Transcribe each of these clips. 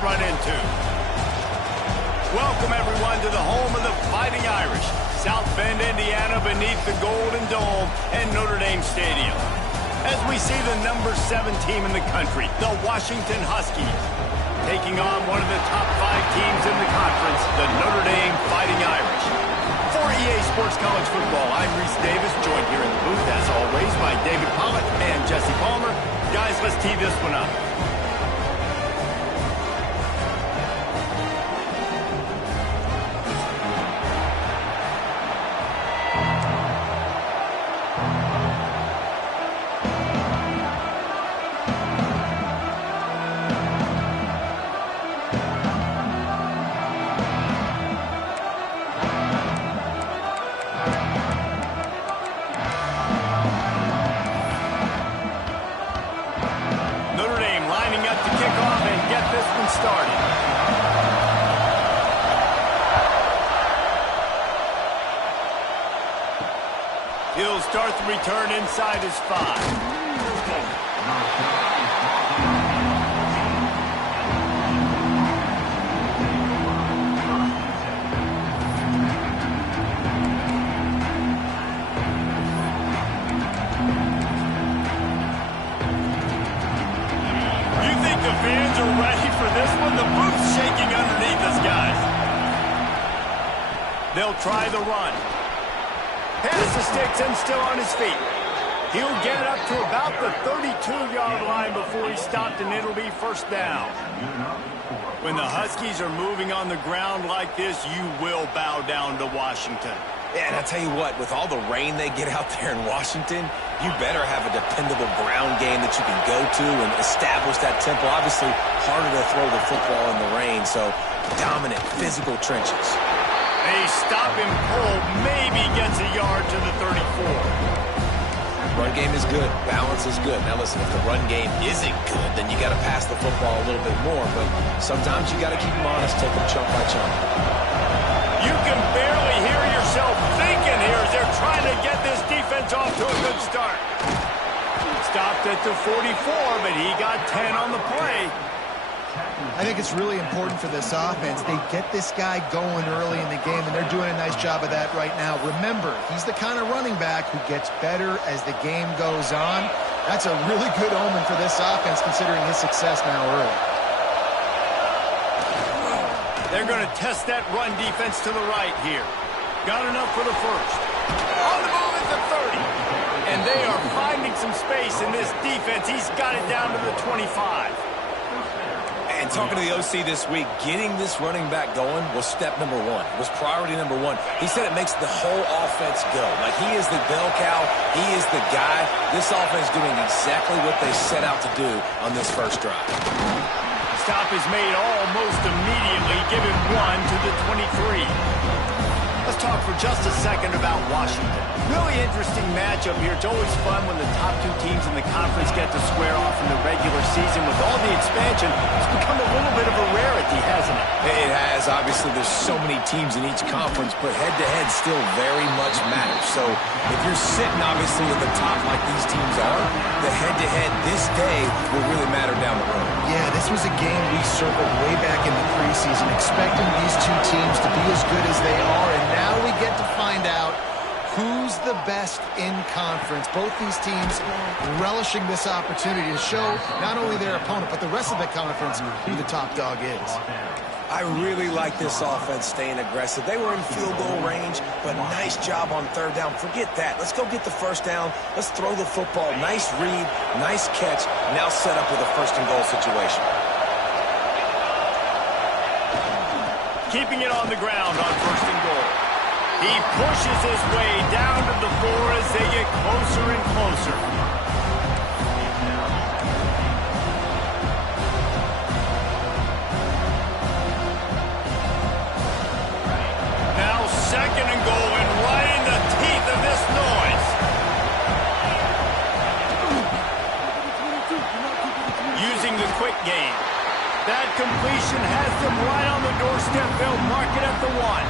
run into. Welcome, everyone, to the home of the Fighting Irish, South Bend, Indiana, beneath the Golden Dome and Notre Dame Stadium. As we see the number 7 team in the country, the Washington Huskies, taking on one of the top 5 teams in the conference, the Notre Dame Fighting Irish. For EA Sports College Football, I'm Reese Davis, joined here in the booth, as always, by David Pollock and Jesse Palmer. Guys, let's tee this one up. He'll start the return inside his 5. You think the fans are ready for this one? The booth's shaking underneath us, guys. They'll try the run. Pass the sticks and still on his feet. He'll get it up to about the 32-yard line before he's stopped, and it'll be first down. When the Huskies are moving on the ground like this, you will bow down to Washington. Yeah, and I tell you what, with all the rain they get out there in Washington, you better have a dependable ground game that you can go to and establish that tempo. Obviously, harder to throw the football in the rain, so dominant physical trenches. A stopping pull maybe gets a yard to the 34. Run game is good. Balance is good. Now listen, if the run game isn't good, then you got to pass the football a little bit more. But sometimes you got to keep them honest, take them chunk by chunk. You can barely hear yourself thinking here as they're trying to get this defense off to a good start. Stopped at the 44, but he got 10 on the play. I think it's really important for this offense. They get this guy going early in the game, and they're doing a nice job of that right now. Remember, he's the kind of running back who gets better as the game goes on. That's a really good omen for this offense, considering his success now early. They're going to test that run defense to the right here. Got enough for the first. On the move at the 30. And they are finding some space in this defense. He's got it down to the 25. And talking to the OC this week, getting this running back going was step number 1. Was priority number 1. He said it makes the whole offense go. Like, he is the bell cow. He is the guy. This offense doing exactly what they set out to do on this first drive. Stop is made almost immediately, giving 1 to the 23. Let's talk for just a second about Washington. Really interesting matchup here. It's always fun when the top 2 teams in the conference get to square off in the regular season. With all the expansion, it's become a little bit of a rarity, hasn't it? It has. Obviously, there's so many teams in each conference, but head-to-head still very much matters. So if you're sitting, obviously, at the top like these teams are, the head-to-head this day will really matter down the road. Yeah, this was a game we circled way back in the preseason, expecting these 2 teams to be as good as they are, and now we get to find out who's the best in conference. Both these teams relishing this opportunity to show not only their opponent, but the rest of the conference who the top dog is. I really like this offense staying aggressive. They were in field goal range, but nice job on 3rd down. Forget that. Let's go get the first down. Let's throw the football. Nice read, nice catch. Now set up with a 1st and goal situation. Keeping it on the ground on 1st and goal. He pushes his way down to the 4 as they get closer and closer. Now 2nd and goal, and right in the teeth of this noise. Using the quick game. That completion has them right on the doorstep. They'll mark it at the 1.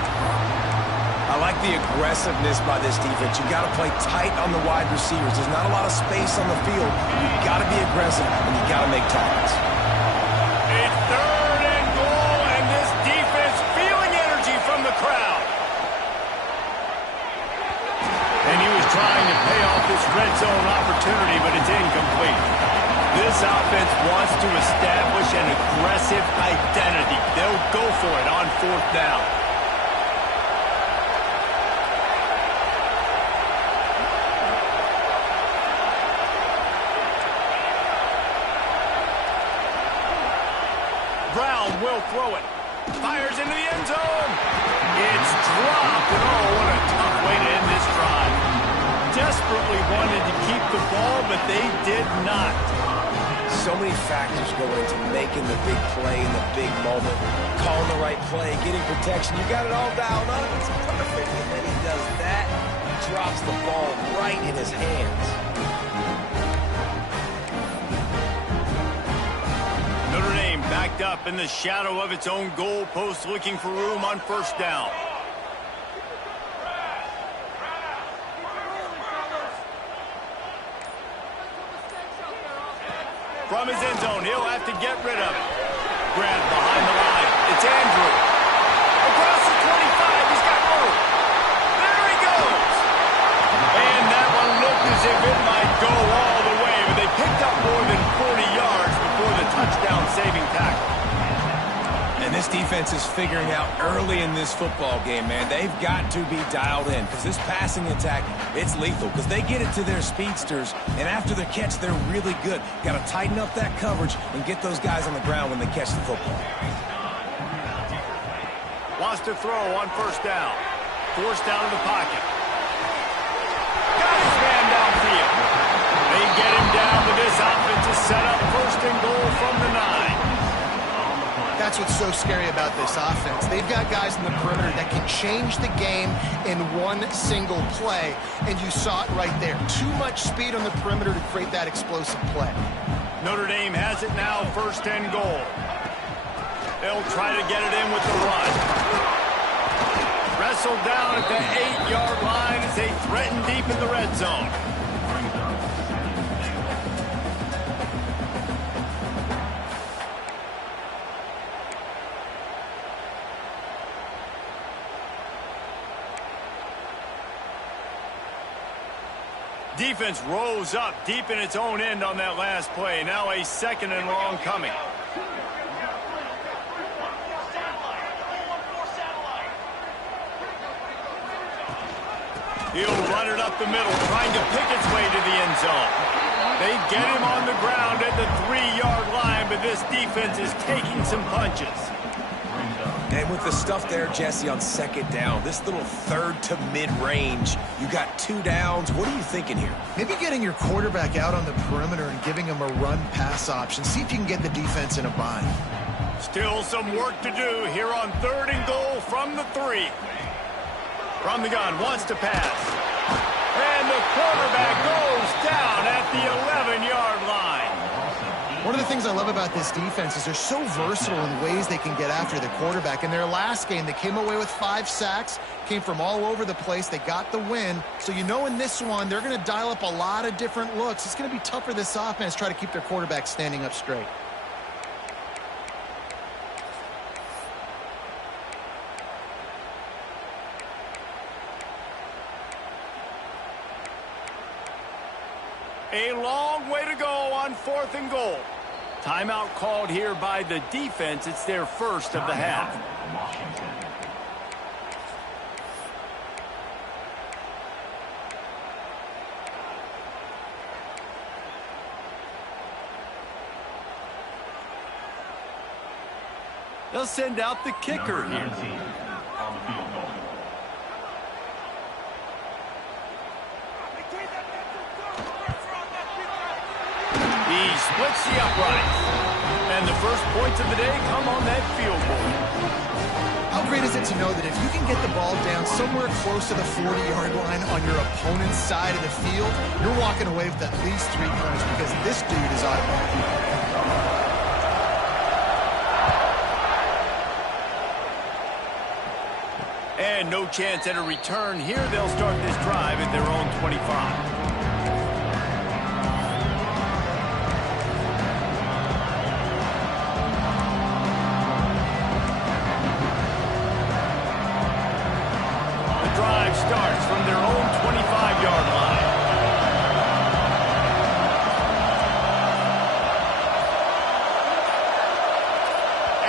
I like the aggressiveness by this defense. You've got to play tight on the wide receivers. There's not a lot of space on the field. You've got to be aggressive, and you've got to make targets. It's 3rd and to establish an aggressive identity. They'll go for it on 4th down. Brown will throw it. Fires into the end zone. It's dropped. And oh, what a tough way to end this drive. Desperately wanted to keep the ball, but they did not. So many factors go into making the big play in the big moment. Calling the right play, getting protection. You got it all dialed up. It's perfect. And then he does that. Drops the ball right in his hands. Notre Dame backed up in the shadow of its own goal post, looking for room on 1st down. From his end zone, he'll have to get rid of it. Grab behind the line. It's Andrew. Across the 25, he's got room. There he goes. And that one looked as if it might go all the way, but they picked up more than 40 yards before the touchdown-saving tackle. And this defense is figuring out early in this football game, man. They've got to be dialed in because this passing attack, it's lethal because they get it to their speedsters, and after the catch, they're really good. Got to tighten up that coverage and get those guys on the ground when they catch the football. Wants to throw on 1st down. Forced out of the pocket. Got his man downfield. They get him down to this offense to set up 1st and goal from the 9. That's what's so scary about this offense. They've got guys in the perimeter that can change the game in one single play, and you saw it right there. Too much speed on the perimeter to create that explosive play. Notre Dame has it now, 1st and goal. They'll try to get it in with the run. Wrestled down at the 8-yard line as they threaten deep in the red zone. Defense rose up deep in its own end on that last play. Now a 2nd and long coming. He'll run it up the middle, trying to pick its way to the end zone. They get him on the ground at the 3-yard line, but this defense is taking some punches. And with the stuff there, Jesse, on 2nd down, this little 3rd to mid-range, you got 2 downs. What are you thinking here? Maybe getting your quarterback out on the perimeter and giving him a run-pass option. See if you can get the defense in a bind. Still some work to do here on 3rd and goal from the 3. From the gun, wants to pass. And the quarterback goes down at the 11-yard line. One of the things I love about this defense is they're so versatile in ways they can get after the quarterback. In their last game, they came away with 5 sacks, came from all over the place. They got the win. So you know in this one, they're going to dial up a lot of different looks. It's going to be tough for this offense to try to keep their quarterback standing up straight. A long way to go on 4th and goal. Timeout called here by the defense. It's their first of the half. They'll send out the kicker here. He splits the uprights. And the first points of the day come on that field goal. How great is it to know that if you can get the ball down somewhere close to the 40-yard line on your opponent's side of the field, you're walking away with at least 3 points because this dude is automatic. And no chance at a return here. They'll start this drive at their own 25. Starts from their own 25-yard line.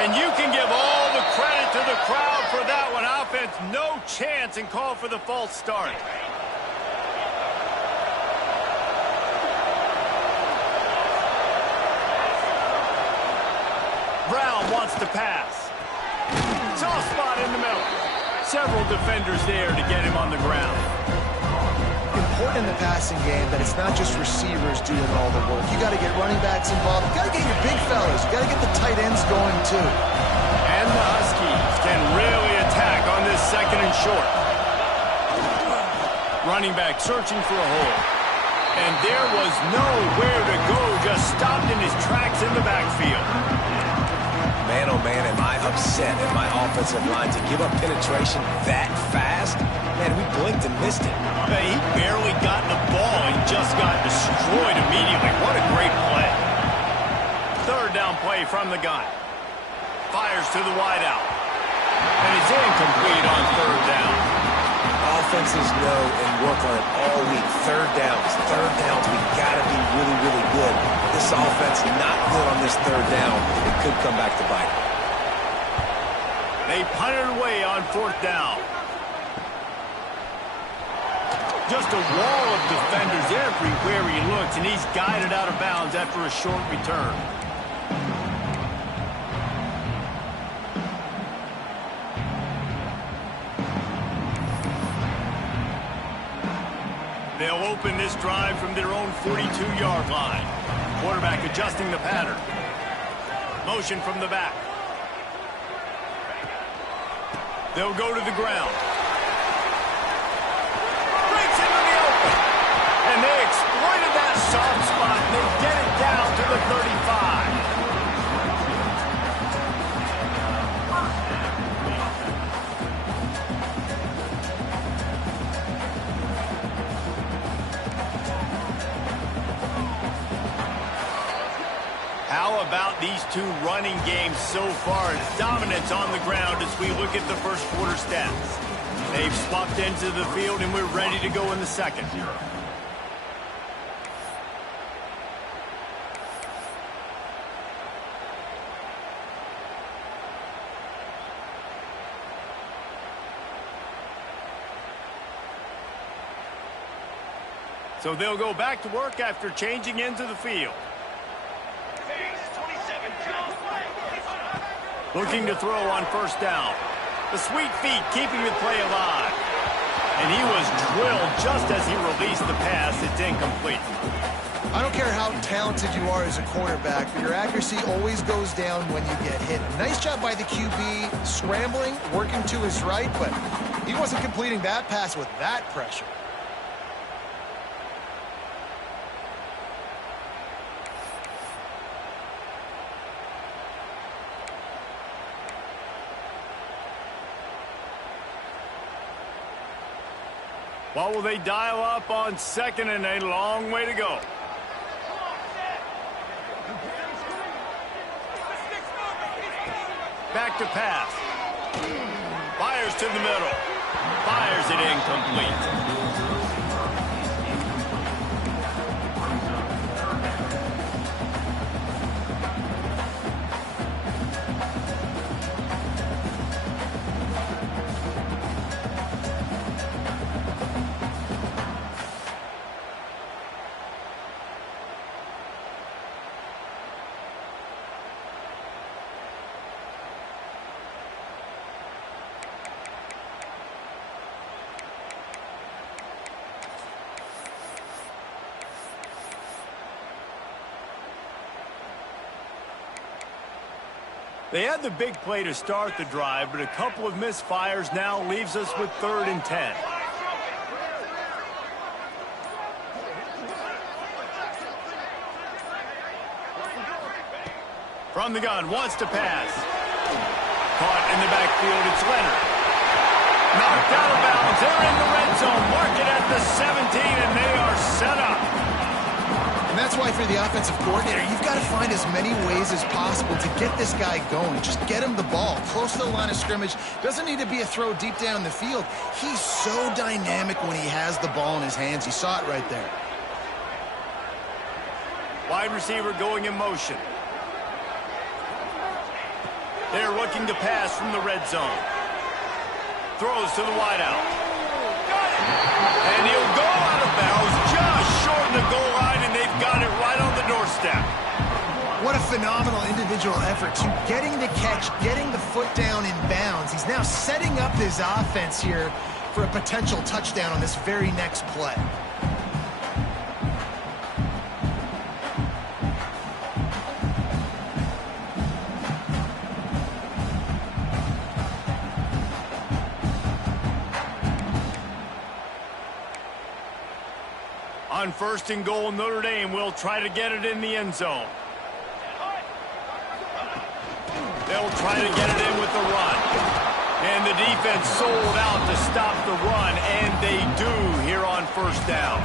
And you can give all the credit to the crowd for that one. Offense, no chance, and call for the false start. Brown wants to pass. Soft spot in the middle. Several defenders there to get him on the ground. Important in the passing game that it's not just receivers doing all the work. You got to get running backs involved. You got to get your big fellas. You got to get the tight ends going too. And the Huskies can really attack on this second and short. Running back searching for a hole. And there was nowhere to go, just stopped in his tracks in the backfield. Man, oh man, am I upset at my offensive line to give up penetration that fast? Man, we blinked and missed it. Hey, he barely got the ball. He just got destroyed immediately. What a great play. Third down play from the gun. Fires to the wideout. And it's incomplete on third down. Offenses know and work on it all week. Third downs. We got to be really, really good. This offense not good on this third down. It could come back to bite. They punted away on fourth down. Just a wall of defenders everywhere he looks, and he's guided out of bounds after a short return. They'll open this drive from their own 42-yard line. Quarterback adjusting the pattern. Motion from the back. They'll go to the ground. Breaks into the open. And they exploited that soft spot. And they get it down to the 35. How about these two running games so far? Dominance on the ground as we look at the first quarter stats. They've swapped into the field, and we're ready to go in the second. So they'll go back to work after changing into the field. Looking to throw on first down. The sweet feet keeping the play alive. And he was drilled just as he released the pass. It's incomplete. I don't care how talented you are as a quarterback, but your accuracy always goes down when you get hit. Nice job by the QB scrambling, working to his right, but he wasn't completing that pass with that pressure. What will they dial up on second, and a long way to go? Back to pass. Fires to the middle. Fires it incomplete. They had the big play to start the drive, but a couple of misfires now leaves us with 3rd and 10. From the gun, wants to pass. Caught in the backfield, it's Leonard. Knocked out of bounds, they're in the red zone. Mark it at the 17, and they are set up. And that's why for the offensive coordinator, you've got to find as many ways as possible to get this guy going. Just get him the ball close to the line of scrimmage. Doesn't need to be a throw deep down the field. He's so dynamic when he has the ball in his hands. You saw it right there. Wide receiver going in motion. They're looking to pass from the red zone. Throws to the wideout. And he'll go out of bounds just short of the goal line, and they've got it right on the doorstep. What a phenomenal individual effort to getting the catch, getting the foot down in bounds. He's now setting up his offense here for a potential touchdown on this very next play. On 1st and goal, Notre Dame will try to get it in the end zone. They'll try to get it in with the run. And the defense sold out to stop the run, and they do here on 1st down.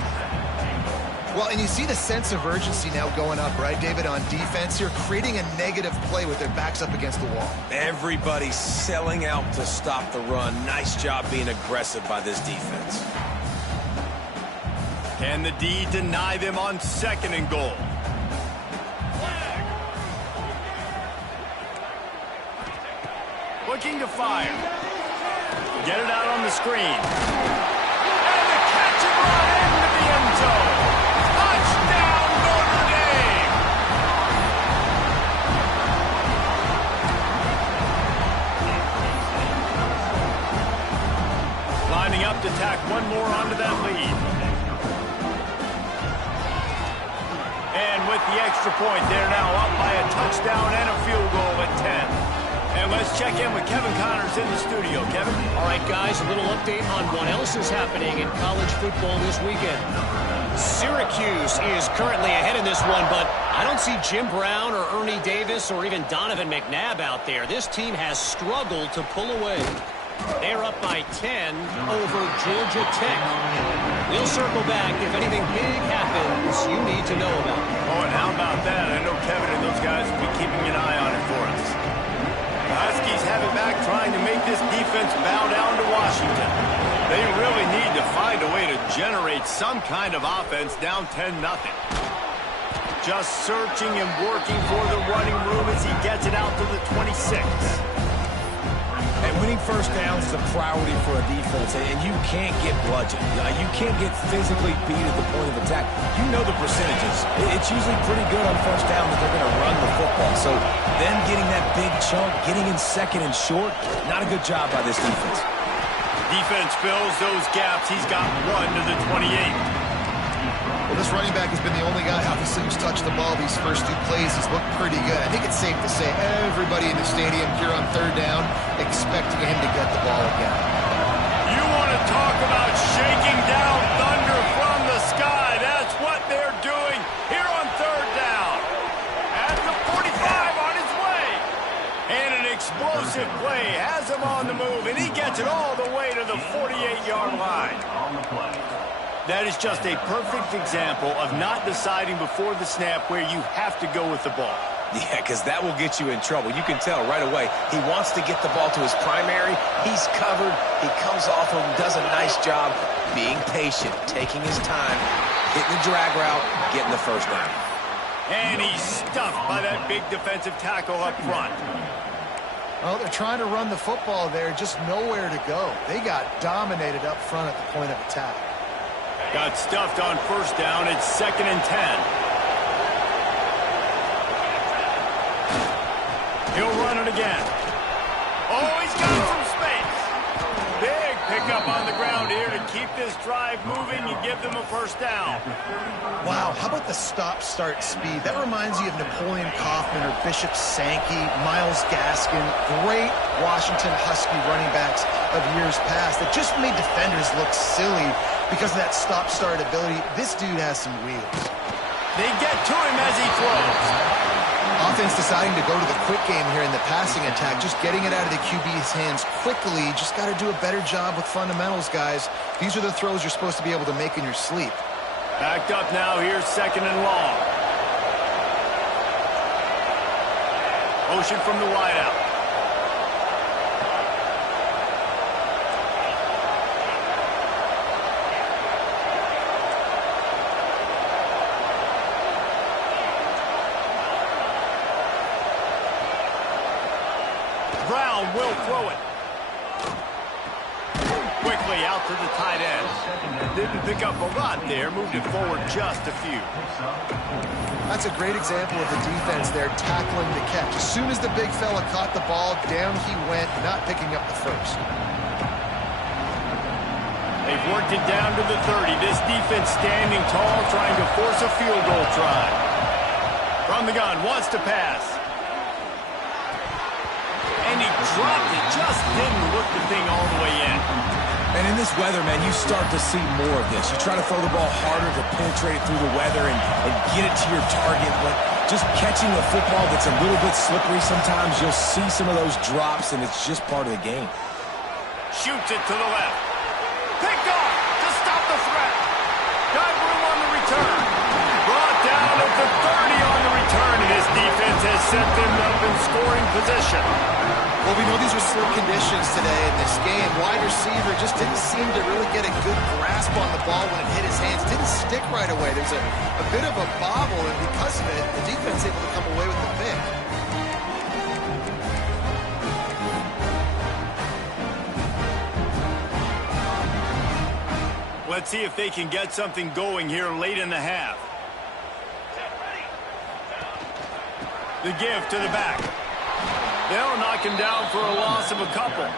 Well, and you see the sense of urgency now going up, right, David, on defense here, creating a negative play with their backs up against the wall. Everybody's selling out to stop the run. Nice job being aggressive by this defense. Can the D deny them on 2nd and goal? Looking to fire. Get it out on the screen. And the catch and run into the end zone. Touchdown, Notre Dame! Lining up to tack one more onto that lead. And with the extra point, they're now up by a touchdown and a field goal at 10. And let's check in with Kevin Connors in the studio. Kevin? All right, guys, a little update on what else is happening in college football this weekend. Syracuse is currently ahead in this one, but I don't see Jim Brown or Ernie Davis or even Donovan McNabb out there. This team has struggled to pull away. They're up by 10 over Georgia Tech. We'll circle back if anything big happens you need to know about. Oh, and how about that? I know Kevin and those guys will be keeping an eye on it for us. The Huskies have it back, trying to make this defense bow down to Washington. They really need to find a way to generate some kind of offense down 10-0. Just searching and working for the running room as he gets it out to the 26. And winning 1st downs is a priority for a defense, and you can't get bludgeoned. You can't get physically beat at the point of attack. You know the percentages. It's usually pretty good on 1st down that they're going to run the football. So them getting that big chunk, getting in 2nd and short, not a good job by this defense. Defense fills those gaps. He's got 1 to the 28. Well, this running back has been the only guy, obviously, who's touched the ball these first 2 plays. He's looked pretty good. I think it's safe to say everybody in the stadium here on 3rd down expecting him to get the ball again. You want to talk about shaking down thunder from the sky. That's what they're doing here on 3rd down. At the 45 on his way. And an explosive play has him on the move, and he gets it all the way to the 48-yard line. That is just a perfect example of not deciding before the snap where you have to go with the ball. Yeah, because that will get you in trouble. You can tell right away he wants to get the ball to his primary. He's covered. He comes off him, does a nice job being patient, taking his time, hitting the drag route, getting the 1st down. And he's stuffed by that big defensive tackle up front. Well, they're trying to run the football there, just nowhere to go. They got dominated up front at the point of attack. Got stuffed on 1st down. It's 2nd and 10. He'll run it again. Oh, he's got some space. Big pickup on the ground here to keep this drive moving and give them a 1st down. Wow, how about the stop-start speed? That reminds you of Napoleon Kaufman or Bishop Sankey, Myles Gaskin, great Washington Husky running backs of years past that just made defenders look silly because of that stop-start ability. This dude has some wheels. They get to him as he throws. Offense deciding to go to the quick game here in the passing attack, just getting it out of the QB's hands quickly. Just got to do a better job with fundamentals, guys. These are the throws you're supposed to be able to make in your sleep. Backed up now. Here's 2nd and long. Motion from the wideout. Brown will throw it. Quickly out to the tight end. Didn't pick up a lot there. Moved it forward just a few. That's a great example of the defense there tackling the catch. As soon as the big fella caught the ball, down he went, not picking up the first. They've worked it down to the 30. This defense standing tall, trying to force a field goal try. From the gun, wants to pass. And he dropped it, just didn't look the thing all the way in. And in this weather, man, you start to see more of this. You try to throw the ball harder to penetrate it through the weather and get it to your target, but just catching a football that's a little bit slippery sometimes, you'll see some of those drops, and it's just part of the game. Shoots it to the left. Picked off to stop the threat. Got room on the return. Brought down at the 30 on the return, and his defense has set them up in scoring position. Well, we know these are slim conditions today in this game. Wide receiver just didn't seem to really get a good grasp on the ball when it hit his hands. Didn't stick right away. There's a bit of a bobble, and because of it, the defense able to come away with the pick. Let's see if they can get something going here late in the half. The give to the back. They'll knock him down for a loss of a couple.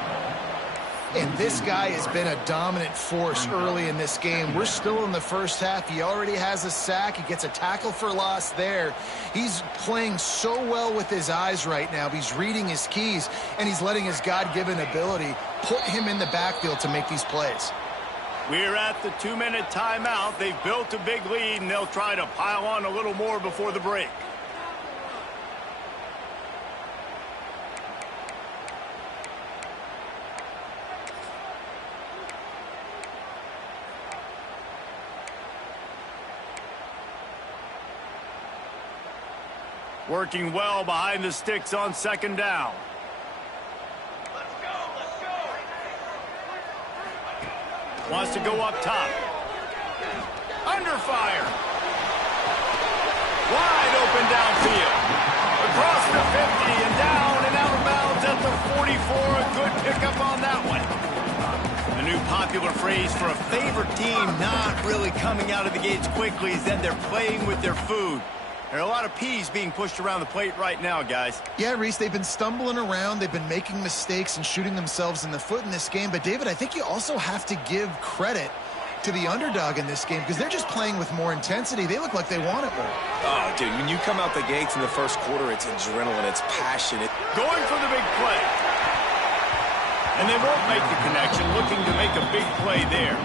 And this guy has been a dominant force early in this game. We're still in the first half. He already has a sack. He gets a tackle for loss there. He's playing so well with his eyes right now. He's reading his keys, and he's letting his God-given ability put him in the backfield to make these plays. We're at the 2-minute timeout. They've built a big lead, and they'll try to pile on a little more before the break. Working well behind the sticks on second down. Wants to go up top. Under fire. Wide open downfield. Across the 50 and down and out of bounds at the 44. A good pickup on that one. The new popular phrase for a favorite team not really coming out of the gates quickly is that they're playing with their food. There are a lot of peas being pushed around the plate right now, guys. Yeah, Reese, they've been stumbling around. They've been making mistakes and shooting themselves in the foot in this game. But, David, I think you also have to give credit to the underdog in this game because they're just playing with more intensity. They look like they want it more. Oh, dude, when you come out the gates in the first quarter, it's adrenaline, it's passionate. Going for the big play. And they won't make the connection, looking to make a big play there.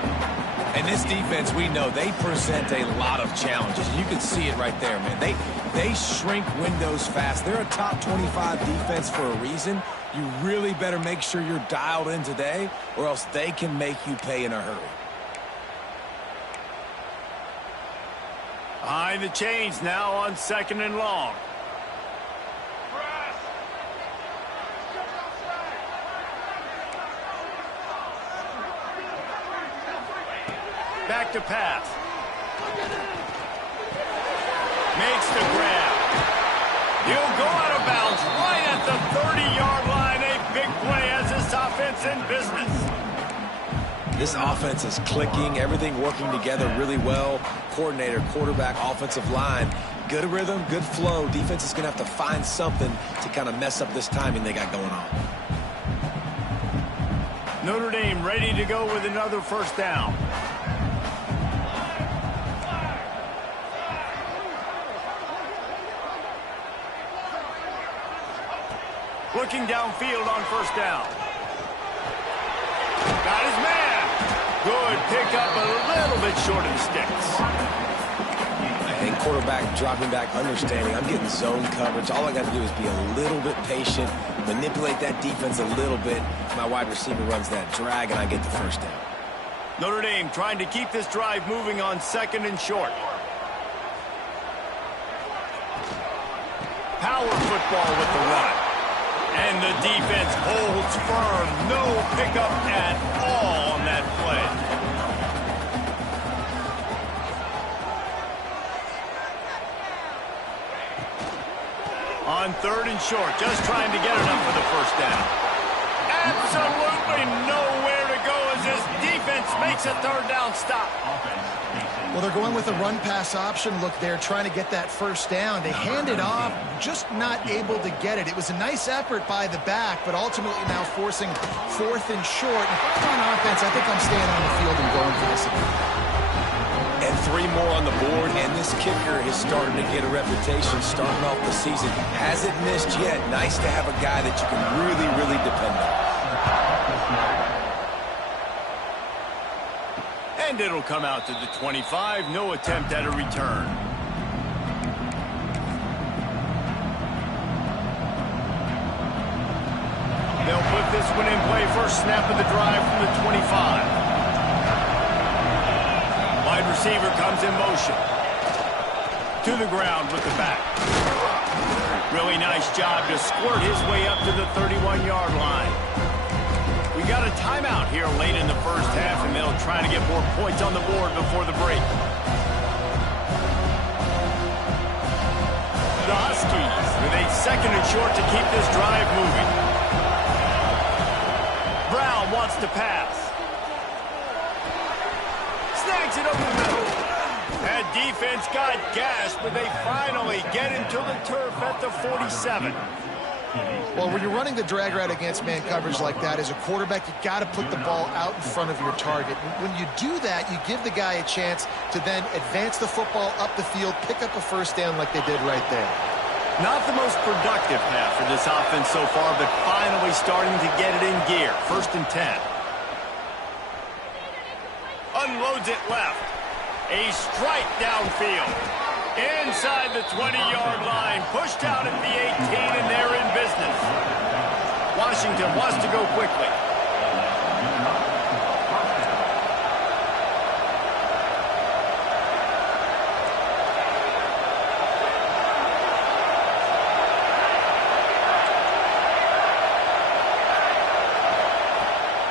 And this defense, we know, they present a lot of challenges. You can see it right there, man. They shrink windows fast. They're a top 25 defense for a reason. You really better make sure you're dialed in today, or else they can make you pay in a hurry. Behind the chains now on second and long. Back to pass. Makes the grab. He'll go out of bounds right at the 30-yard line. A big play as this offense in business. This offense is clicking, everything working together really well. Coordinator, quarterback, offensive line. Good rhythm, good flow. Defense is going to have to find something to kind of mess up this timing they got going on. Notre Dame ready to go with another first down. Looking downfield on first down. Got his man. Good pickup, a little bit short of the sticks. And quarterback dropping back, understanding I'm getting zone coverage. All I got to do is be a little bit patient, manipulate that defense a little bit. My wide receiver runs that drag, and I get the first down. Notre Dame trying to keep this drive moving on second and short. Power football with the run. And the defense holds firm. No pickup at all on that play. On On 3rd and short, just trying to get enough for the first down. Absolutely nowhere to go as this defense makes a 3rd down stop. Well, they're going with a run-pass option. Look, they're trying to get that first down. They hand it off, just not able to get it. It was a nice effort by the back, but ultimately now forcing 4th and short. And if I'm on offense, I think I'm staying on the field and going for this again. And 3 more on the board, and this kicker is starting to get a reputation starting off the season. Hasn't missed yet. Nice to have a guy that you can really, really depend on. And it'll come out to the 25. No attempt at a return. They'll put this one in play. First snap of the drive from the 25. Wide receiver comes in motion. To the ground with the back. Really nice job to squirt his way up to the 31-yard line. We got a timeout here late in the first half, and they'll try to get more points on the board before the break. The Huskies with a 2nd and short to keep this drive moving. Brown wants to pass. Snags it over the middle. That defense got gashed, but they finally get into the turf at the 47. Well, when you're running the drag route against man coverage like that, as a quarterback, you got to put the ball out in front of your target. When you do that, you give the guy a chance to then advance the football up the field, pick up a first down like they did right there. Not the most productive half for this offense so far, but finally starting to get it in gear. 1st and 10. Unloads it left. A strike downfield. Inside the 20-yard line. Pushed out at the 18, and they're in business. Washington wants to go quickly.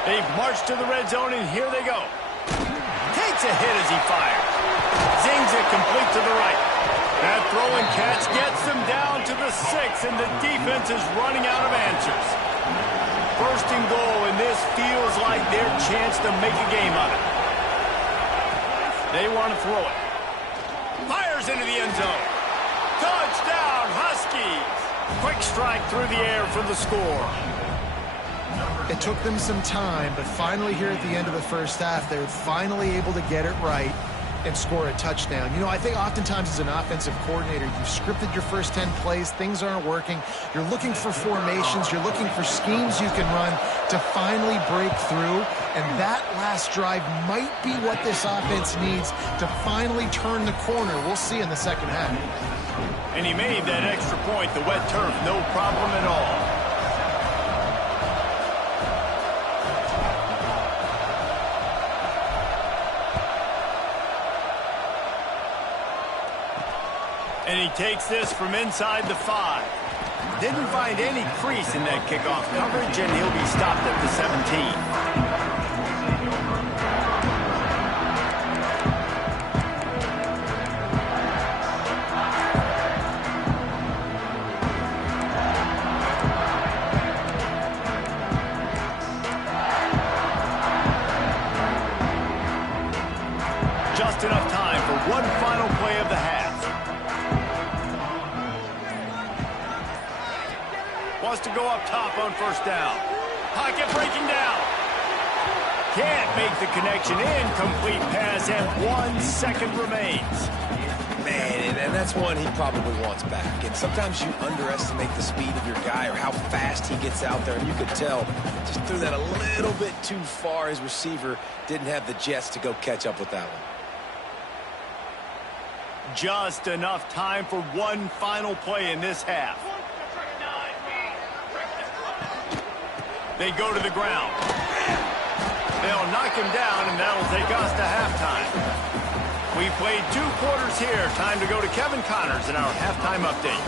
They've marched to the red zone, and here they go. Takes a hit as he fires. Zings it complete to the right. That throw and catch gets them down to the 6, and the defense is running out of answers. 1st and goal, and this feels like their chance to make a game of it. They want to throw it. Fires into the end zone. Touchdown, Huskies! Quick strike through the air for the score. It took them some time, but finally here at the end of the first half, they were finally able to get it right and score a touchdown. You know, I think oftentimes as an offensive coordinator, you've scripted your first 10 plays, things aren't working. You're looking for formations, you're looking for schemes you can run to finally break through, and that last drive might be what this offense needs to finally turn the corner. We'll see in the second half. And he made that extra point, the wet turf, no problem at all. And he takes this from inside the 5. Didn't find any crease in that kickoff coverage, and he'll be stopped at the 17. Just enough time for one final play of the half. Wants to go up top on 1st down. Pocket breaking down. Can't make the connection. Incomplete pass, and 1 second remains. Man, and that's one he probably wants back. And sometimes you underestimate the speed of your guy or how fast he gets out there. And you could tell just threw that a little bit too far. His receiver didn't have the jets to go catch up with that one. Just enough time for one final play in this half. They go to the ground. They'll knock him down, and that'll take us to halftime. We played 2 quarters here. Time to go to Kevin Connors in our halftime update.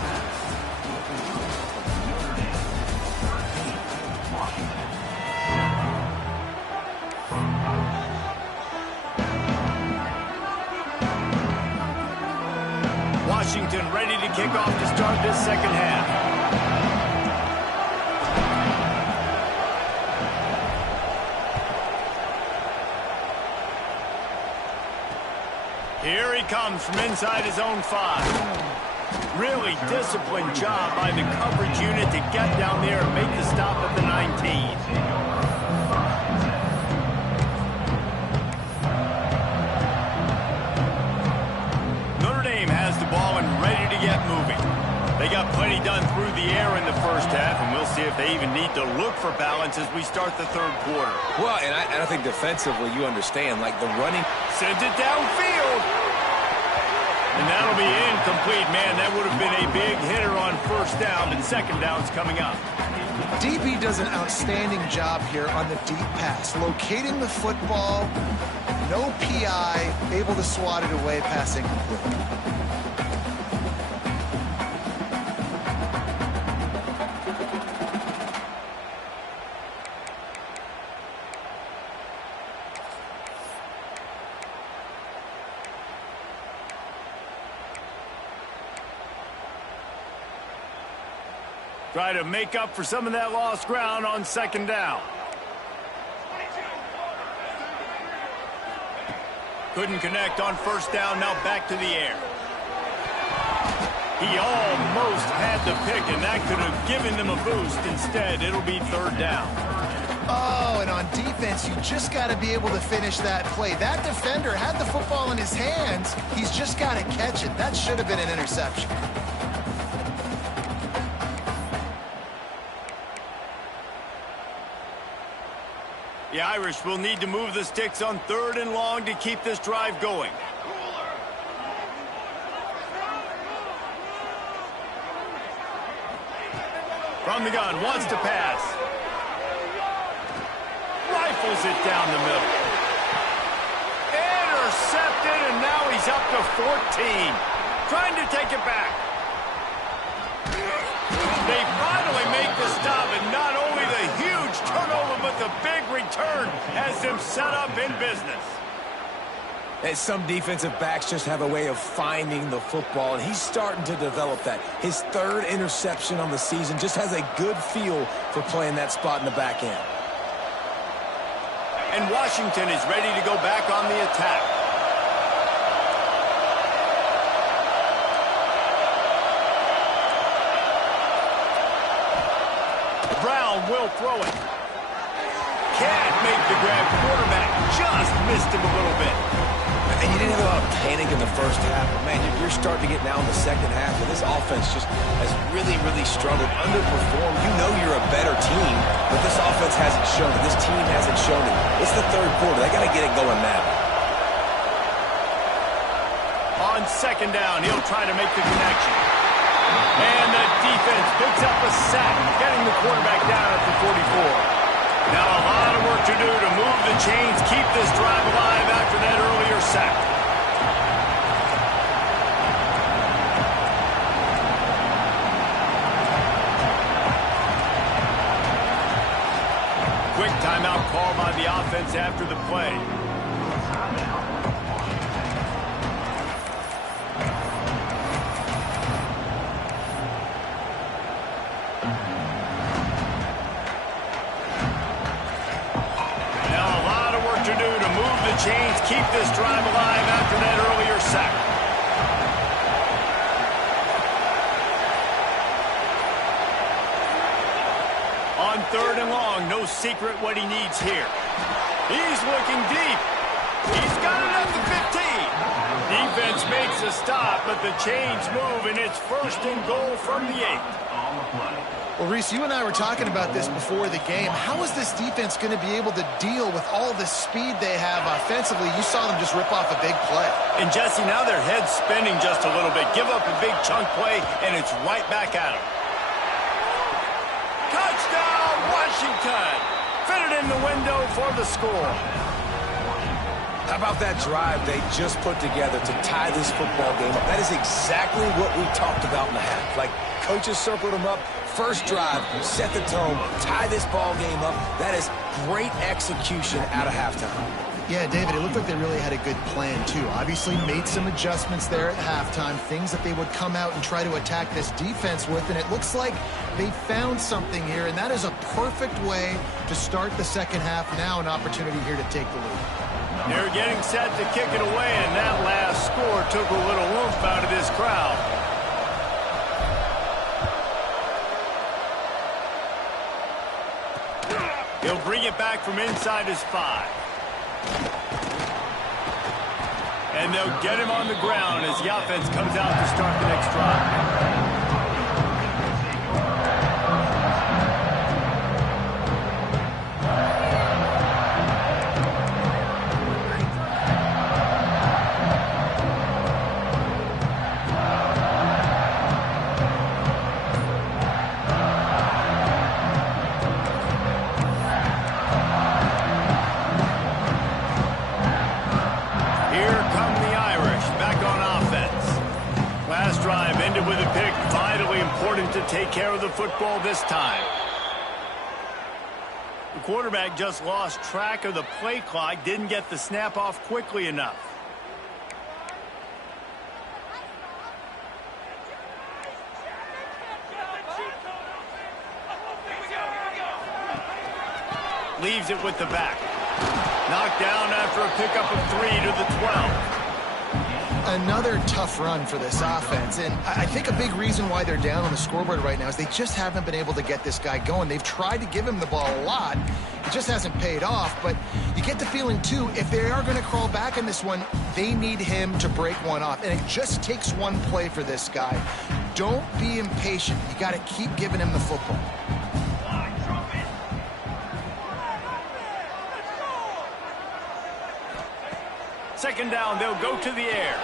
Washington ready to kick off to start this second half. comes from inside his own 5. Really disciplined job by the coverage unit to get down there and make the stop at the 19. Notre Dame has the ball and ready to get moving. They got plenty done through the air in the first half, and we'll see if they even need to look for balance as we start the third quarter. Well, and I think defensively, you understand, like the running. Sends it downfield. And that'll be incomplete. Man, that would have been a big hitter on first down, but second down's coming up. DB does an outstanding job here on the deep pass, locating the football, no PI, able to swat it away, passing complete. Try to make up for some of that lost ground on second down. Couldn't connect on first down, now back to the air. He almost had the pick, and that could have given them a boost. Instead, it'll be third down. Oh, and on defense, you just got to be able to finish that play. That defender had the football in his hands. He's just got to catch it. That should have been an interception. The Irish will need to move the sticks on third and long to keep this drive going. From the gun, wants to pass. Rifles it down the middle. Intercepted, and now he's up to 14. Trying to take it back. They finally make the stop, and not only the huge turnover, but the big return has them set up in business. And some defensive backs just have a way of finding the football, and he's starting to develop that. His third interception on the season, just has a good feel for playing that spot in the back end. And Washington is ready to go back on the attack. Brown will throw it. Can't make the grab. Quarterback just missed him a little bit. And you didn't have a lot of panic in the first half. But man, you're starting to get now in the second half, and this offense just has really, really struggled, underperformed. You know you're a better team, but this offense hasn't shown it. This team hasn't shown it. It's the third quarter. They got to get it going now. On second down, he'll try to make the connection. And the defense picks up a sack, getting the quarterback down at the 44. Now a lot of work to do to move the chains, keep this drive alive after that earlier sack. Quick timeout call by the offense after the play. Chains keep this drive alive after that earlier sack. On third and long, no secret what he needs here. He's looking deep. He's got it at the 15. Defense makes a stop, but the chains move, and it's first and goal from the 8. Well, Reese, you and I were talking about this before the game. How is this defense going to be able to deal with all the speed they have offensively? You saw them just rip off a big play. And, Jesse, now their head's spinning just a little bit. Give up a big chunk play, and it's right back at them. Touchdown, Washington! Fitted in the window for the score. How about that drive they just put together to tie this football game up? That is exactly what we talked about in the half. Like, coaches circled them up. First drive, set the tone, tie this ball game up. That is great execution out of halftime. Yeah, David, it looked like they really had a good plan, too. Obviously made some adjustments there at halftime, things that they would come out and try to attack this defense with, and it looks like they found something here, and that is a perfect way to start the second half. Now an opportunity here to take the lead. They're getting set to kick it away, and that last score took a little oomph out of this crowd. He'll bring it back from inside his 5. And they'll get him on the ground as the offense comes out to start the next drive. To take care of the football this time. The quarterback just lost track of the play clock, didn't get the snap off quickly enough. Leaves it with the back. Knocked down after a pickup of 3 to the 12. Another tough run for this offense, and I think a big reason why they're down on the scoreboard right now is they just haven't been able to get this guy going. They've tried to give him the ball a lot. It just hasn't paid off, but you get the feeling, too, if they are going to crawl back in this one, they need him to break one off, and it just takes one play for this guy. Don't be impatient. You got to keep giving him the football. Second down, they'll go to the air.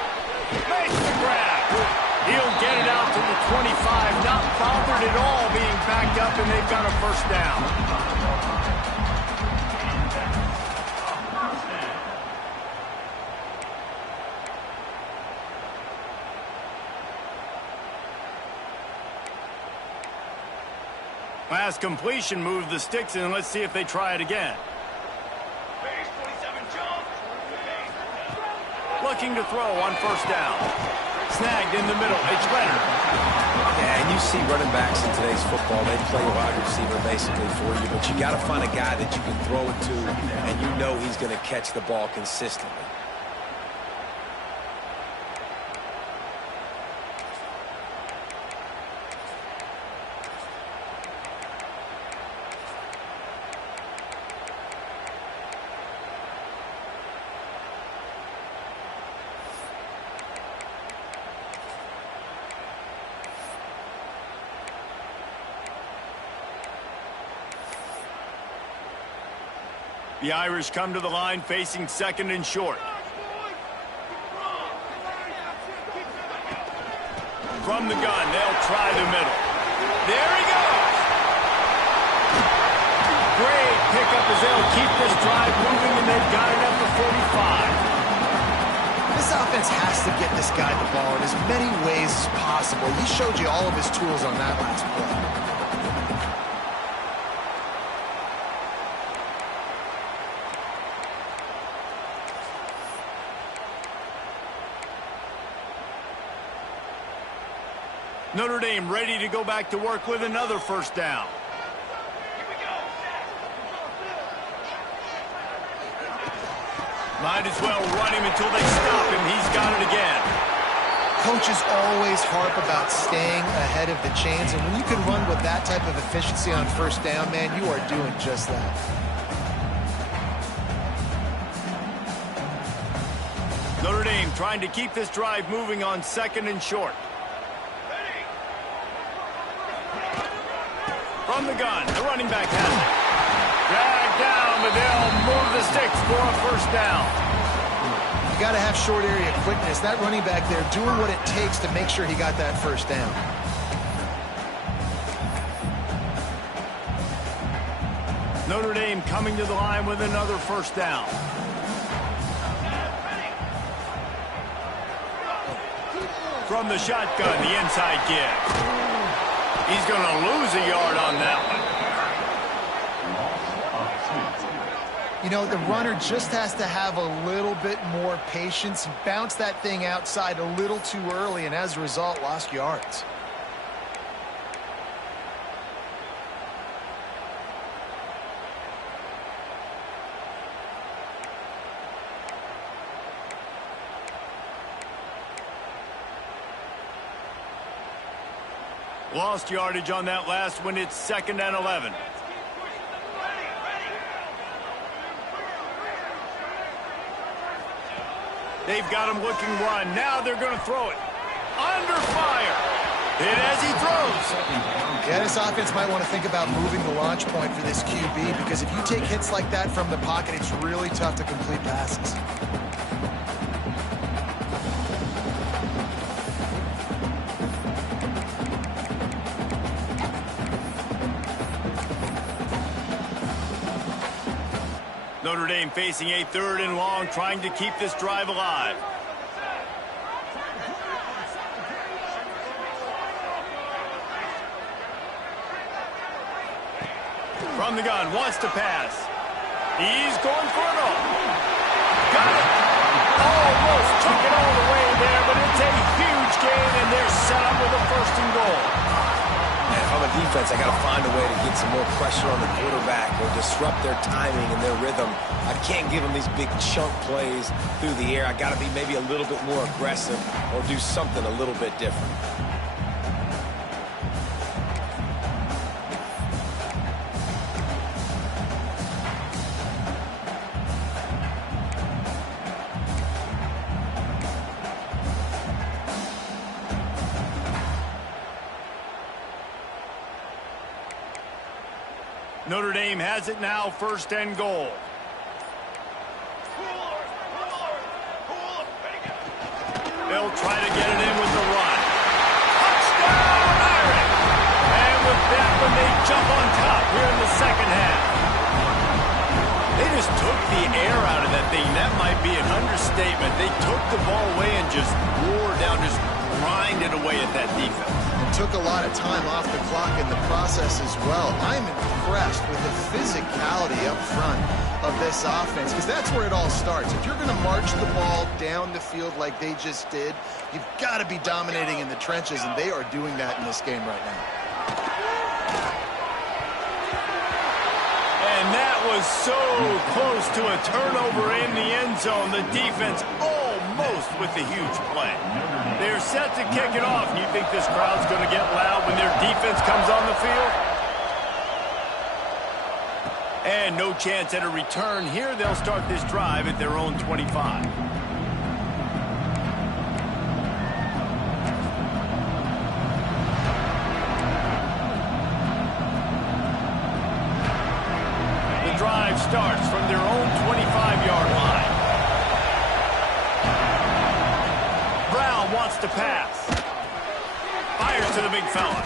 Makes the grab. He'll get it out to the 25. Not bothered at all being backed up, and they've got a first down. Last completion moved the sticks in. Let's see if they try it again. Looking to throw on first down. Snagged in the middle. It's Leonard. Yeah, and you see running backs in today's football, they play wide receiver basically for you, but you got to find a guy that you can throw it to, and you know he's going to catch the ball consistently. The Irish come to the line facing second and short. From the gun, they'll try the middle. There he goes! Great pickup as they'll keep this drive moving, and they've got it up to 45. This offense has to get this guy the ball in as many ways as possible. He showed you all of his tools on that last play. Notre Dame ready to go back to work with another first down. Might as well run him until they stop him. He's got it again. Coaches always harp about staying ahead of the chains, and when you can run with that type of efficiency on first down, man, you are doing just that. Notre Dame trying to keep this drive moving on second and short. From the gun, the running back has it. Dragged down, but they'll move the sticks for a first down. You got to have short area quickness. That running back there doing what it takes to make sure he got that first down. Notre Dame coming to the line with another first down. From the shotgun, the inside give. He's going to lose a yard on that one. You know, the runner just has to have a little bit more patience. He bounced that thing outside a little too early, and as a result, lost yards. Lost yardage on that last one. It's 2nd and 11. They've got him looking one. Now they're going to throw it. Under fire. Hit as he throws. Yeah, this offense might want to think about moving the launch point for this QB, because if you take hits like that from the pocket, it's really tough to complete passes. Notre Dame facing a 3rd and long, trying to keep this drive alive. From the gun, wants to pass. He's going for it all. Got it. Almost took it all the way there, but it's a huge gain, and they're set up with a 1st and goal. And if I'm a defense, I got to find a way to get some more pressure on the quarterback or disrupt their timing and their rhythm. I can't give them these big chunk plays through the air. I got to be maybe a little bit more aggressive or do something a little bit different. Notre Dame has it now, 1st and goal. They'll try to get it in with the run. Touchdown, Irish! And with that one, they jump on top here in the 2nd half. They just took the air out of that thing. That might be an understatement. They took the ball away and just wore down, just grinded away at that defense. Took a lot of time off the clock in the process as well. I'm impressed with the physicality up front of this offense, because that's where it all starts. If you're going to march the ball down the field like they just did, you've got to be dominating in the trenches, and they are doing that in this game right now. And that was so close to a turnover in the end zone. The defense almost with a huge play. They're set to kick it off. You think this crowd's going to get loud when their defense comes on the field? And no chance at a return here. They'll start this drive at their own 25. The drive starts from their own 25-yard line. Wants to pass. Fires to the big fella.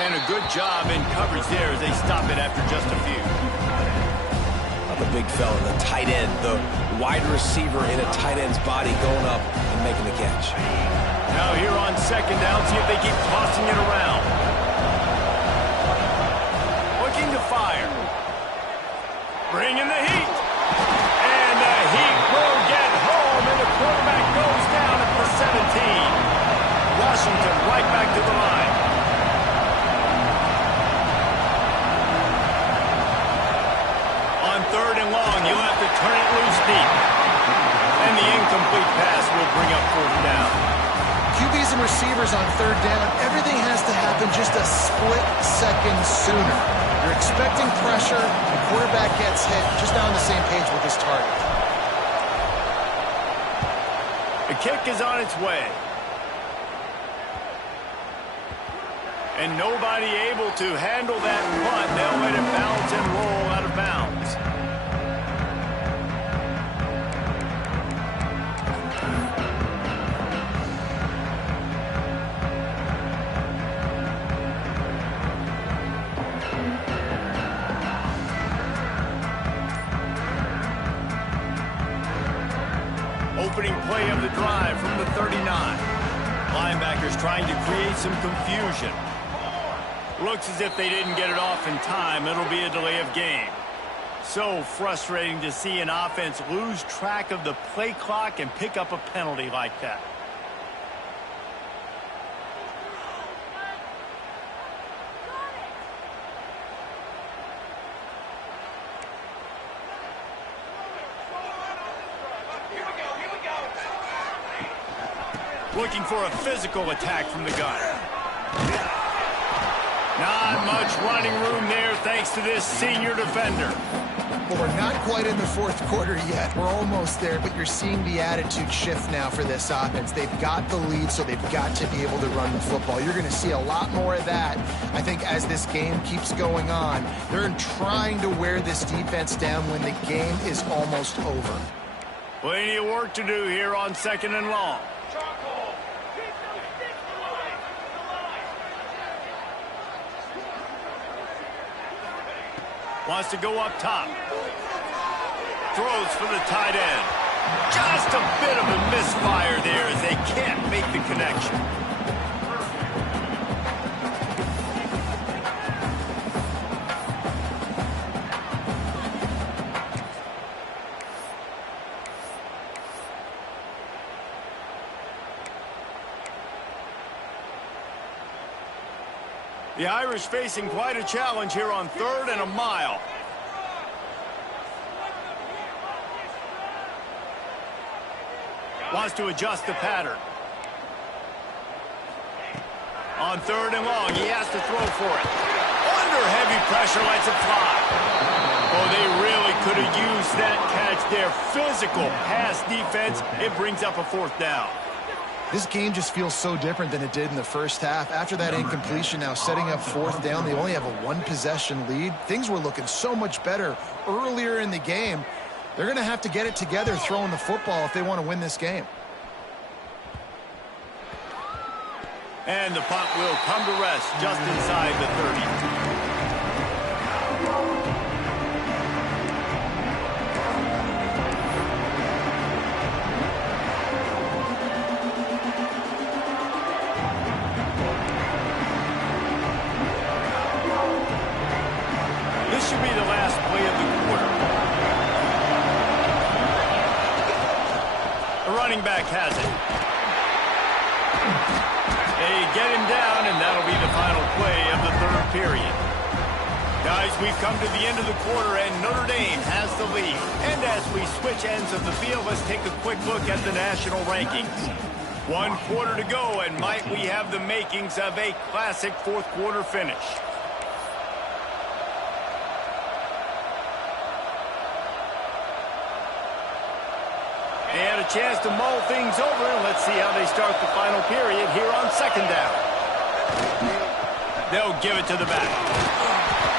And a good job in coverage there as they stop it after just a few. The big fella, the tight end, the wide receiver in a tight end's body going up and making the catch. Now here on 2nd down, see if they keep tossing it around. Looking to fire. Bringing the heat. And the heat will get home, and the quarterback goes down at the 17. Washington right back to the line. On 3rd and long, you'll have to turn it loose deep. And the incomplete pass will bring up 4th down. QBs and receivers on 3rd down, everything has to happen just a split second sooner. You're expecting pressure, the quarterback gets hit, just not on the same page with his target. The kick is on its way. And nobody able to handle that punt. They'll let it bounce and roll out of bounds. Opening play of the drive from the 39. Linebackers trying to create some confusion. Looks as if they didn't get it off in time. It'll be a delay of game. So frustrating to see an offense lose track of the play clock and pick up a penalty like that. Looking for a physical attack from the gun. Not much running room there thanks to this senior defender. Well, we're not quite in the fourth quarter yet. We're almost there, but you're seeing the attitude shift now for this offense. They've got the lead, so they've got to be able to run the football. You're going to see a lot more of that, I think, as this game keeps going on. They're trying to wear this defense down when the game is almost over. Plenty of work to do here on 2nd and long. Wants to go up top. Throws for the tight end. Just a bit of a misfire there as they can't make the connection. The Irish facing quite a challenge here on 3rd and a mile. Wants to adjust the pattern. On 3rd and long, he has to throw for it. Under heavy pressure, lets it fly. Oh, they really could have used that catch there. Physical pass defense. It brings up a 4th down. This game just feels so different than it did in the first half. After that incompletion, now setting up 4th down, they only have a 1-possession lead. Things were looking so much better earlier in the game. They're going to have to get it together throwing the football if they want to win this game. And the punt will come to rest just inside the 30. Should be the last play of the quarter. The running back has it. They get him down, and that'll be the final play of the 3rd period. Guys, we've come to the end of the quarter, and Notre Dame has the lead. And as we switch ends of the field, let's take a quick look at the national rankings. 1 quarter to go, and might we have the makings of a classic 4th quarter finish. They had a chance to mull things over, and let's see how they start the final period here on 2nd down. They'll give it to the back.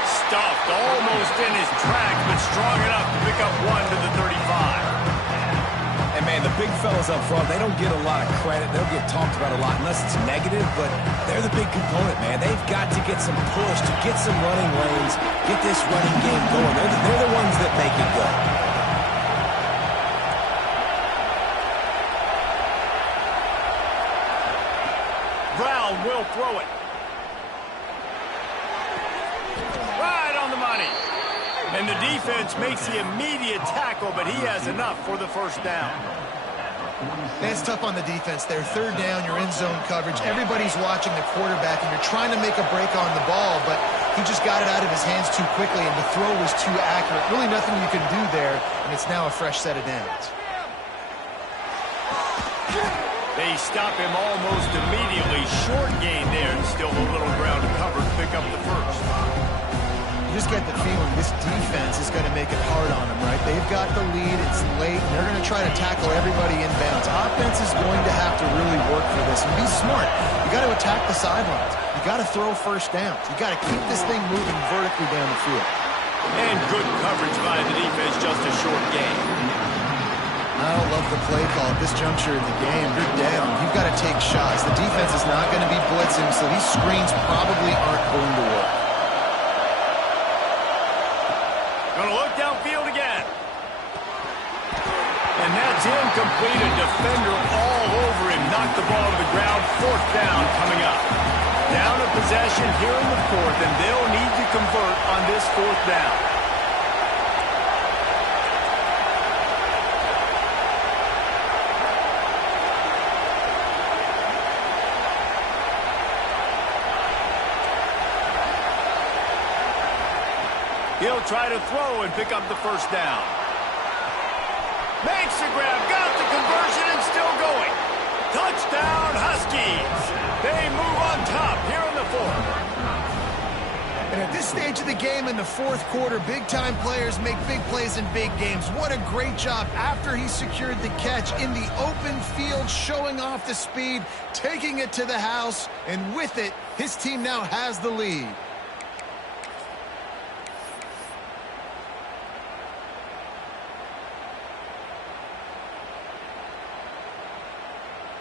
Stuffed almost in his track, but strong enough to pick up 1 to the 35. And, man, the big fellas up front, they don't get a lot of credit. They'll get talked about a lot unless it's negative, but they're the big component, man. They've got to get some push, to get some running lanes, get this running game going. They're the ones that make it go. Will throw it. Right on the money. And the defense makes the immediate tackle, but he has enough for the 1st down. It's tough on the defense there. 3rd down, you're in zone coverage. Everybody's watching the quarterback, and you're trying to make a break on the ball, but he just got it out of his hands too quickly, and the throw was too accurate. Really nothing you can do there, and it's now a fresh set of downs. They stop him almost immediately. Short gain there, and still a little ground to cover to pick up the 1st. You just get the feeling this defense is going to make it hard on them, right? They've got the lead. It's late, and they're going to try to tackle everybody inbounds. Offense is going to have to really work for this and be smart. You got to attack the sidelines. You got to throw 1st downs. You got to keep this thing moving vertically down the field. And good coverage by the defense, just a short gain. I don't love the play call at this juncture in the game. You're down. You've got to take shots. The defense is not going to be blitzing, so these screens probably aren't going to work. Going to look downfield again. And that's incomplete. A defender all over him. Knocked the ball to the ground. 4th down coming up. Down a possession here in the 4th, and they'll need to convert on this 4th down. He'll try to throw and pick up the 1st down. Makes the grab, got the conversion, and still going. Touchdown, Huskies. They move on top here in the 4th. And at this stage of the game in the fourth quarter, big-time players make big plays in big games. What a great job after he secured the catch in the open field, showing off the speed, taking it to the house, and with it, his team now has the lead.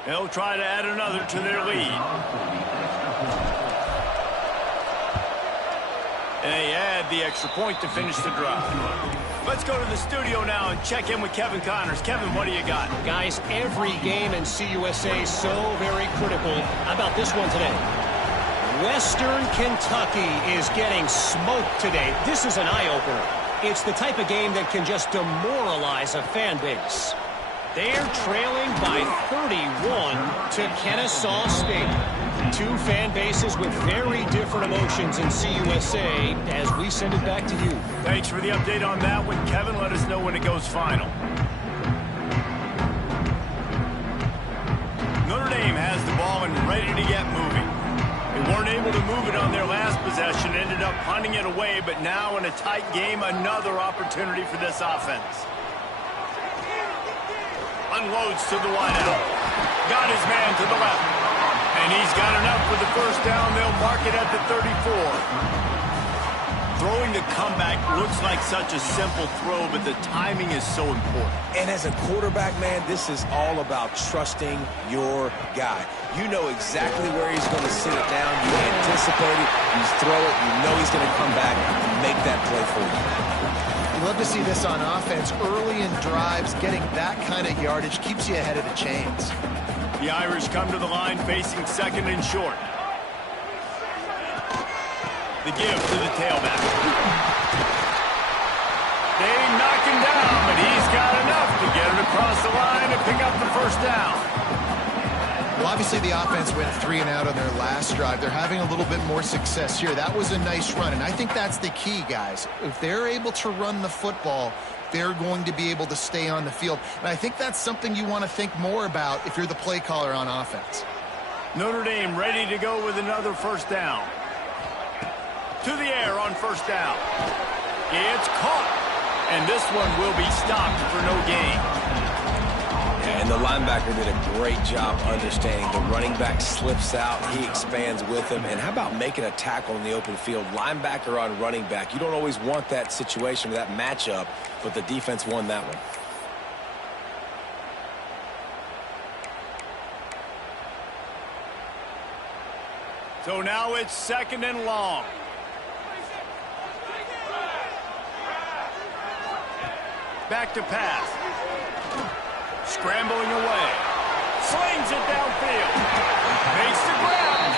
They'll try to add another to their lead. And they add the extra point to finish the drive. Let's go to the studio now and check in with Kevin Connors. Kevin, what do you got? Guys, every game in CUSA is so very critical. How about this one today? Western Kentucky is getting smoked today. This is an eye-opener. It's the type of game that can just demoralize a fan base. They're trailing by 31 to Kennesaw State. Two fan bases with very different emotions in CUSA as we send it back to you. Thanks for the update on that one, Kevin. Let us know when it goes final. Notre Dame has the ball and ready to get moving. They weren't able to move it on their last possession, ended up punting it away, but now in a tight game, another opportunity for this offense. Unloads to the wideout. Got his man to the left. And he's got enough for the first down. They'll mark it at the 34. Throwing the comeback looks like such a simple throw, but the timing is so important. And as a quarterback, man, this is all about trusting your guy. You know exactly where he's going to sit it down. You anticipate it. You throw it. You know he's going to come back and make that play for you. You love to see this on offense. Early in drives, getting that kind of yardage keeps you ahead of the chains. The Irish come to the line facing second and short. The give to the tailback. They knock him down, but he's got enough to get it across the line and pick up the first down. Well, obviously the offense went 3 and out on their last drive. They're having a little bit more success here. That was a nice run, and I think that's the key, guys. If they're able to run the football, they're going to be able to stay on the field. And I think that's something you want to think more about if you're the play caller on offense. Notre Dame ready to go with another first down. To the air on first down. It's caught. And this one will be stopped for no gain. And the linebacker did a great job understanding. The running back slips out. He expands with him. And how about making a tackle in the open field? Linebacker on running back. You don't always want that situation, that matchup, but the defense won that one. So now it's second and long. Back to pass. Scrambling away. Slings it downfield. Makes the ground.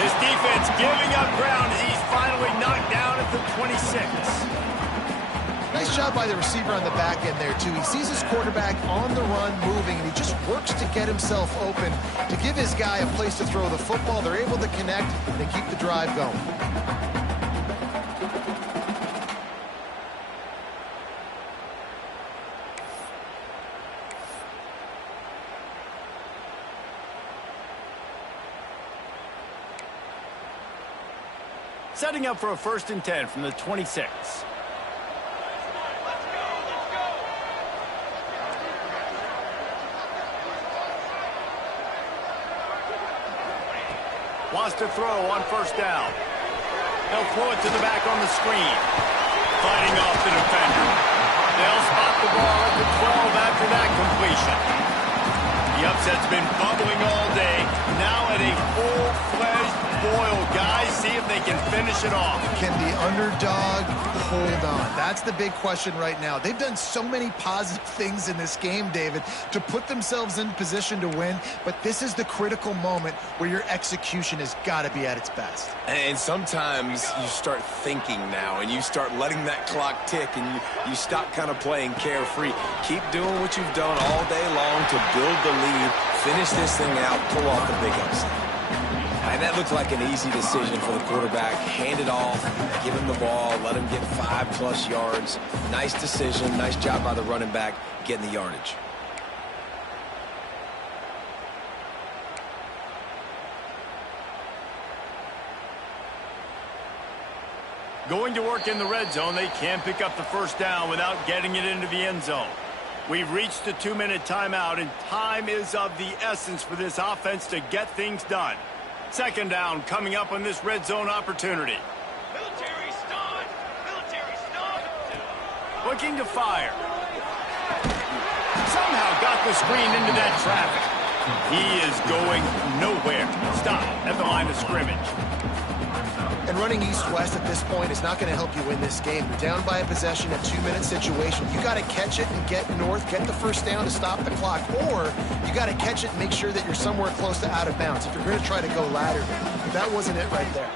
This defense giving up ground as he's finally knocked down at the 26. Nice job by the receiver on the back end there, too. He sees his quarterback on the run moving, and he just works to get himself open to give his guy a place to throw the football. They're able to connect, and they keep the drive going. Setting up for a 1st and 10 from the 26. Wants to throw on first down. They'll throw it to the back on the screen. Fighting off the defender. They'll spot the ball at the 12 after that completion. The upset's been bubbling all day. Now at a full-fledged boil. Guys, see if they can finish it off. Can the underdog hold on? That's the big question right now. They've done so many positive things in this game, David, to put themselves in position to win, but this is the critical moment where your execution has got to be at its best. And sometimes you start thinking now, and you start letting that clock tick, and you stop kind of playing carefree. Keep doing what you've done all day long to build the lead, finish this thing out, pull off the big upset. And that looked like an easy decision for the quarterback. Hand it off, give him the ball, let him get 5+ yards. Nice decision, nice job by the running back getting the yardage. Going to work in the red zone, they can pick up the first down without getting it into the end zone. We've reached the 2-minute timeout, and time is of the essence for this offense to get things done. Second down coming up on this red zone opportunity. Military start! Military start! Looking to fire. Somehow got the screen into that traffic. He is going nowhere. Stop at the line of scrimmage. And running east-west at this point is not going to help you win this game. You're down by a possession, a 2-minute situation. You got to catch it and get north, get the first down to stop the clock, or you got to catch it and make sure that you're somewhere close to out of bounds if you're going to try to go laterally. But that wasn't it right there.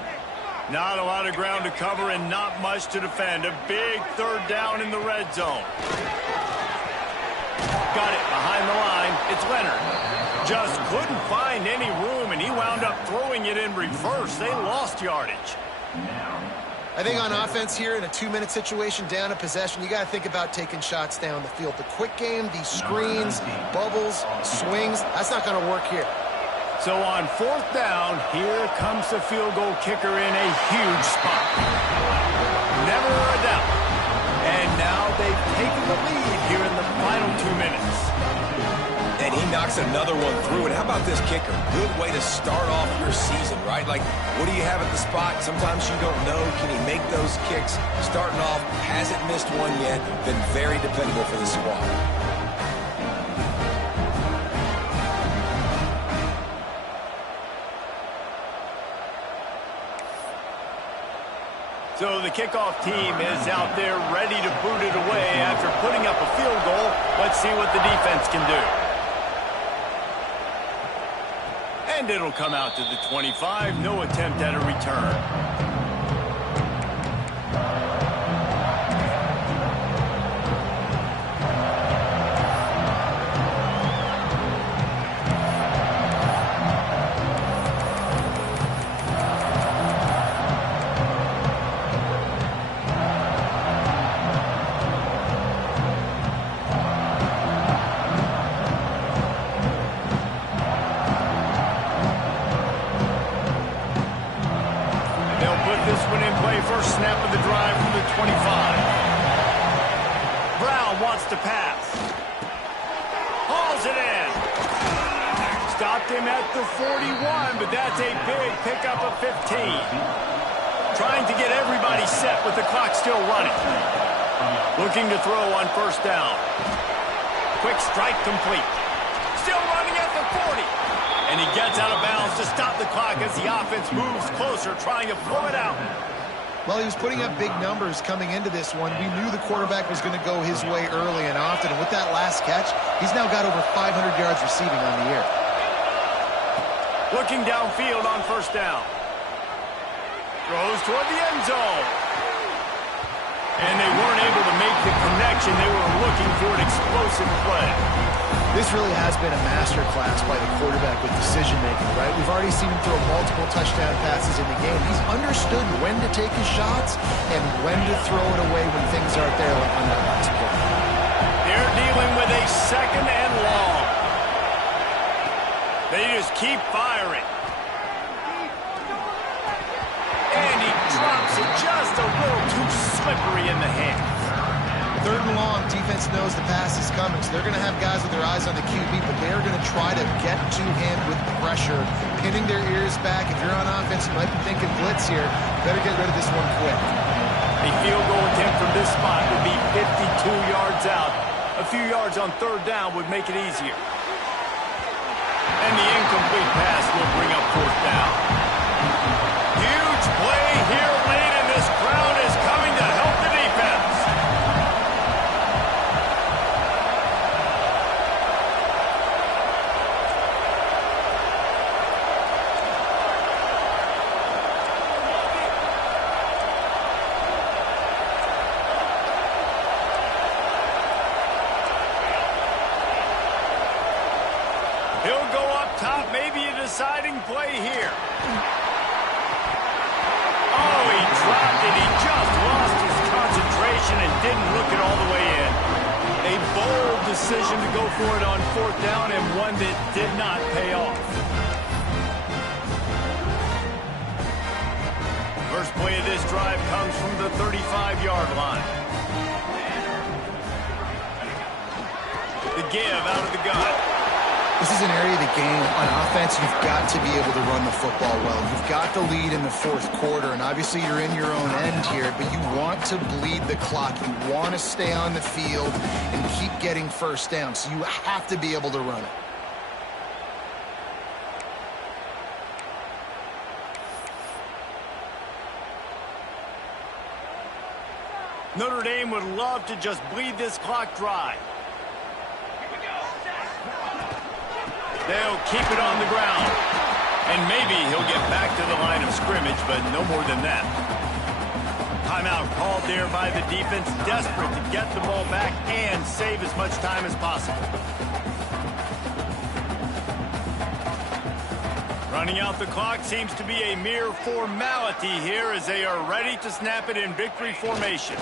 Not a lot of ground to cover and not much to defend. A big third down in the red zone. Got it behind the line. It's Leonard. Just couldn't find any room, and he wound up throwing it in reverse. They lost yardage. I think on offense here in a 2-minute situation, down a possession, you got to think about taking shots down the field. The quick game, these screens, bubbles, swings, that's not going to work here. So on fourth down, here comes the field goal kicker in a huge spot. Never a doubt. And now they've taken the lead here in the final 2 minutes. And he knocks another one through. And how about this kicker? Good way to start off your season, right? Like, what do you have at the spot? Sometimes you don't know. Can he make those kicks? Starting off, hasn't missed one yet. Been very dependable for the squad. So the kickoff team is out there ready to boot it away after putting up a field goal. Let's see what the defense can do. And it'll come out to the 25. No attempt at a return. First snap of the drive from the 25. Brown wants to pass. Hauls it in. Stopped him at the 41, but that's a big pickup of 15. Trying to get everybody set with the clock still running. Looking to throw on first down. Quick strike complete. Still running at the 40. And he gets out of bounds to stop the clock as the offense moves closer, trying to pull it out. Well, he was putting up big numbers coming into this one. We knew the quarterback was going to go his way early and often. And with that last catch, he's now got over 500 yards receiving on the year. Looking downfield on first down. Throws toward the end zone. And they weren't able to make the connection. They were looking for an explosive play. This really has been a masterclass by the quarterback with decision-making, right? We've already seen him throw multiple touchdown passes in the game. He's understood when to take his shots and when to throw it away when things aren't there, like on that last play. They're dealing with a second and long. They just keep firing. And he drops it just a little too slippery in the hands. Third and long, defense knows the pass is coming, so they're going to have guys with their eyes on the QB, but they're going to try to get to him with pressure, pinning their ears back. If you're on offense, you might be thinking blitz here. Better get rid of this one quick. A field goal attempt from this spot would be 52 yards out. A few yards on third down would make it easier. And the incomplete pass will bring up fourth down. Huge play here late, and this crowd is coming to help the defense. He'll go up top, maybe a deciding play here. Oh, he dropped it. He just lost his concentration and didn't look it all the way in. A bold decision to go for it on fourth down, and one that did not pay off. First play of this drive comes from the 35-yard line. The give out of the gun. This is an area of the game on offense you've got to be able to run the football well. You've got the lead in the fourth quarter, and obviously you're in your own end here, but you want to bleed the clock. You want to stay on the field and keep getting first down, so you have to be able to run it. Notre Dame would love to just bleed this clock dry. They'll keep it on the ground. And maybe he'll get back to the line of scrimmage, but no more than that. Timeout called there by the defense, desperate to get the ball back and save as much time as possible. Running out the clock seems to be a mere formality here as they are ready to snap it in victory formation.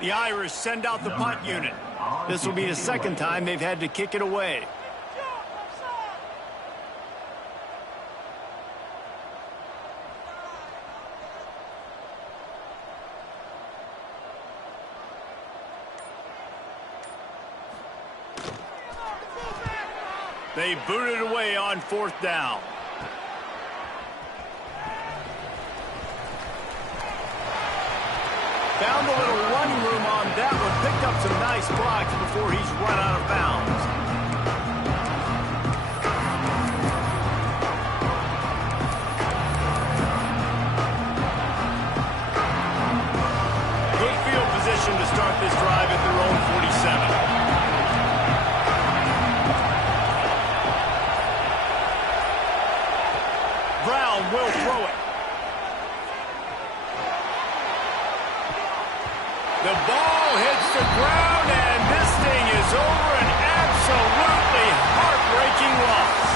The Irish send out the punt unit. This will be the second time they've had to kick it away. They boot it away on fourth down. Found a little running room on that one. Picked up some nice blocks before he's run out of bounds. Good field position to start this drive at their own 47. Brown will throw it. The ball hits the ground, and this thing is over. An absolutely heartbreaking loss.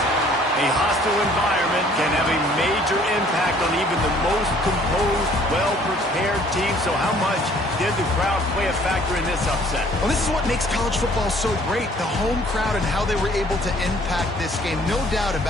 A hostile environment can have a major impact on even the most composed, well-prepared team. So how much did the crowd play a factor in this upset? Well, this is what makes college football so great, the home crowd and how they were able to impact this game. No doubt about it.